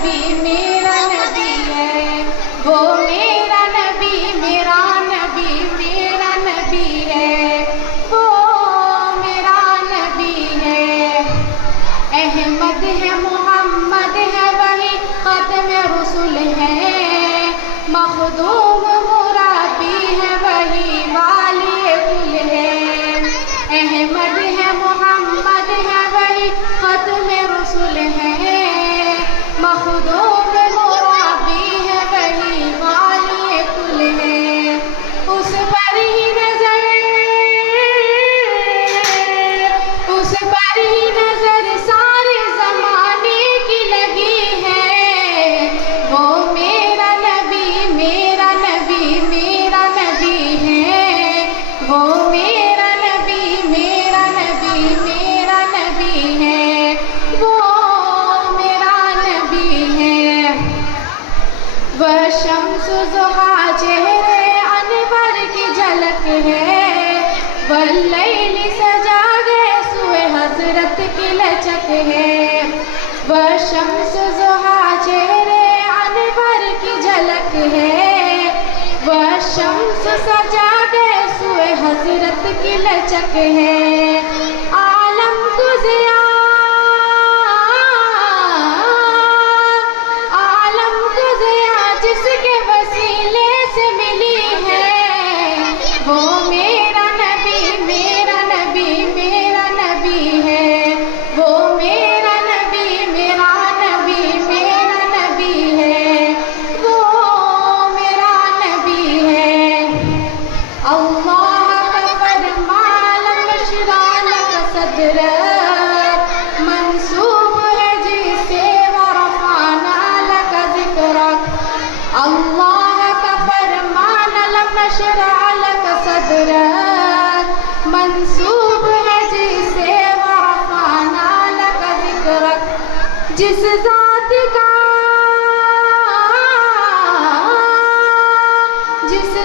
नबी मेरा नबी है, वो मेरा नबी मेरा नबी मेरा नबी है, वो मेरा नबी है। अहमद है मोहम्मद है वही ख़त्म रसूल है, मखदूम मुराबी है वही वाली कुल है। अहमद है मोहम्मद है वही ख़त्म रसूल है, मखदूम मुराबी है वही वाली कुल है। उस पर ही नजर, उस पर ही नजर सारे जमाने की लगी है, वो मेरा नबी मेरा नबी मेरा नबी है, वो मेरा नबी मेरा नबी मेरा नबी है, वो मेरा नबी है। वह शम्स ज़ुहा चेहरे अनवर की झलक है, वह लैली सजा गए सुए हजरत की लचक है। वह शम्स ज़ुहा चेहरे अनवर की झलक है, वह शम्स सजा गए सुए हजरत की लचक है। आलम को ज़िया, आलम को ज़िया जिसके वसीले से मिली है, वो मेरा नबी मेरा नबी मेरा नबी है, वो मेरा नबी मेरा नबी मेरा नबी है, वो मेरा नबी है। अल्लाह का फरमान मशरा लक सदरक, मंसूब है जिसे वरफ़ाना लक ज़िक्रक। अल्लाह का फरमान मशरा लक सदरक, मंसूब है जिसे वरफ़ाना लक ज़िक्रक। जिस ज़ात का